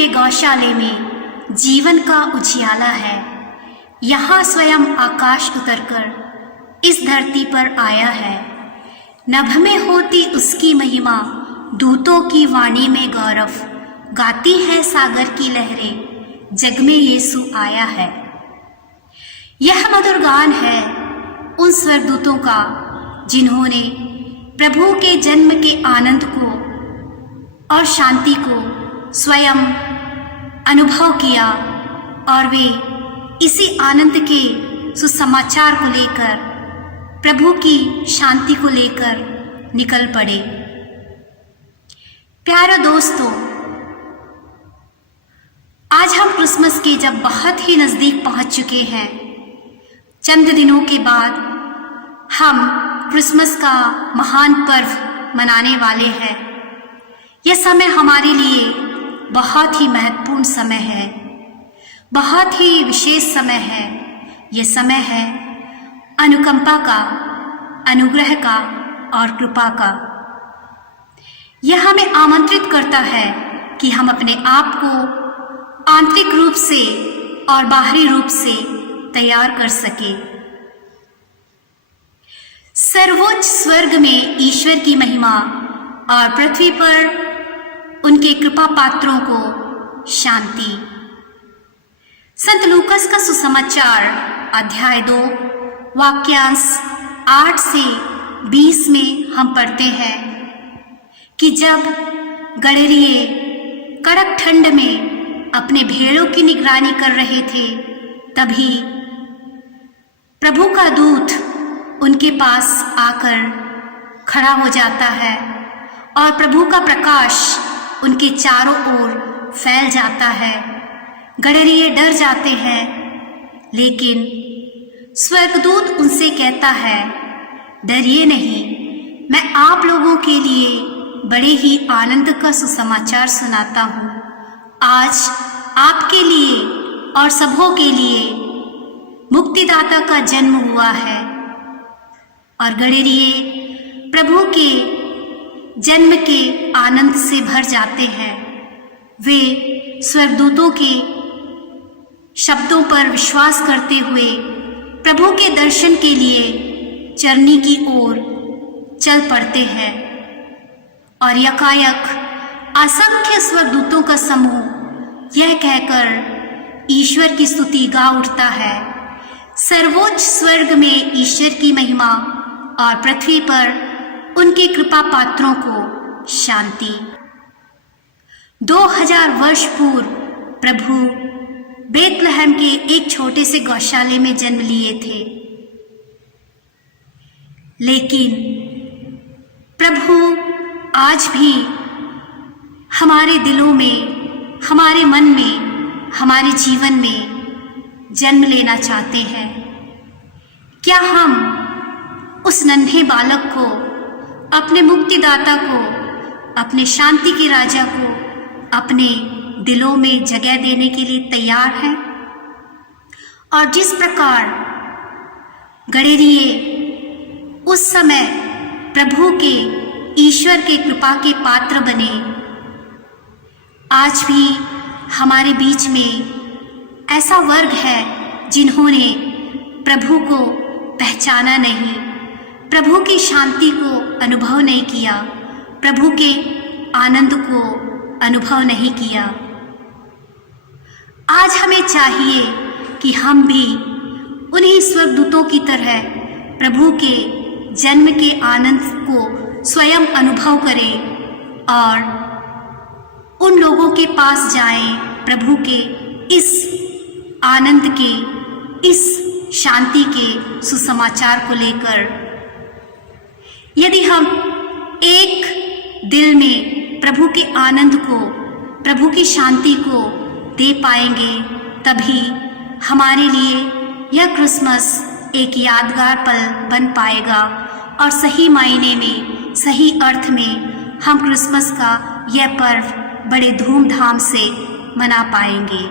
के गौशाले में जीवन का उजियाला है। यहाँ स्वयं आकाश उतरकर इस धरती पर आया है। नभ में होती उसकी महिमा, दूतों की वाणी में गौरव, गाती है सागर की लहरें, जग में यीशु आया है। यह मधुर गान है उन स्वर्गदूतों का जिन्होंने प्रभु के जन्म के आनंद को और शांति को स्वयं अनुभव किया और वे इसी आनंद के सुसमाचार को लेकर, प्रभु की शांति को लेकर निकल पड़े। प्यारे दोस्तों, आज हम क्रिसमस के जब बहुत ही नज़दीक पहुंच चुके हैं, चंद दिनों के बाद हम क्रिसमस का महान पर्व मनाने वाले हैं। यह समय हमारे लिए बहुत ही महत्वपूर्ण समय है, बहुत ही विशेष समय है। यह समय है अनुकंपा का, अनुग्रह का और कृपा का। यह हमें आमंत्रित करता है कि हम अपने आप को आंतरिक रूप से और बाहरी रूप से तैयार कर सके। सर्वोच्च स्वर्ग में ईश्वर की महिमा और पृथ्वी पर उनके कृपा पात्रों को शांति। संत लूकास का सुसमाचार अध्याय 2 वाक्यांश 8 से 20 में हम पढ़ते हैं कि जब गडरिये कड़क ठंड में अपने भेड़ों की निगरानी कर रहे थे, तभी प्रभु का दूत उनके पास आकर खड़ा हो जाता है और प्रभु का प्रकाश उनके चारों ओर फैल जाता है। गडरिये डर जाते हैं, लेकिन स्वर्गदूत उनसे कहता है, डरिए नहीं, मैं आप लोगों के लिए बड़े ही आनंद का सुसमाचार सुनाता हूँ। आज आपके लिए और सबों के लिए मुक्तिदाता का जन्म हुआ है। और गडरिये प्रभु के जन्म के आनंद से भर जाते हैं। वे स्वर्गदूतों के शब्दों पर विश्वास करते हुए प्रभु के दर्शन के लिए चरनी की ओर चल पड़ते हैं। और यकायक असंख्य स्वर्गदूतों का समूह यह कहकर ईश्वर की स्तुति गा उठता है, सर्वोच्च स्वर्ग में ईश्वर की महिमा और पृथ्वी पर उनके कृपा पात्रों को शांति। 2000 वर्ष पूर्व प्रभु बेतलहम के एक छोटे से गौशाले में जन्म लिए थे, लेकिन प्रभु आज भी हमारे दिलों में, हमारे मन में, हमारे जीवन में जन्म लेना चाहते हैं। क्या हम उस नन्हे बालक को, अपने मुक्तिदाता को, अपने शांति के राजा को अपने दिलों में जगह देने के लिए तैयार हैं? और जिस प्रकार गडरिये उस समय प्रभु के, ईश्वर के कृपा के पात्र बने, आज भी हमारे बीच में ऐसा वर्ग है जिन्होंने प्रभु को पहचाना नहीं, प्रभु की शांति को अनुभव नहीं किया, प्रभु के आनंद को अनुभव नहीं किया। आज हमें चाहिए कि हम भी उन्हीं स्वर्गदूतों की तरह प्रभु के जन्म के आनंद को स्वयं अनुभव करें और उन लोगों के पास जाएं, प्रभु के इस आनंद के, इस शांति के सुसमाचार को लेकर। यदि हम एक दिल में प्रभु के आनंद को, प्रभु की शांति को दे पाएंगे, तभी हमारे लिए यह क्रिसमस एक यादगार पल बन पाएगा और सही मायने में, सही अर्थ में हम क्रिसमस का यह पर्व बड़े धूमधाम से मना पाएंगे।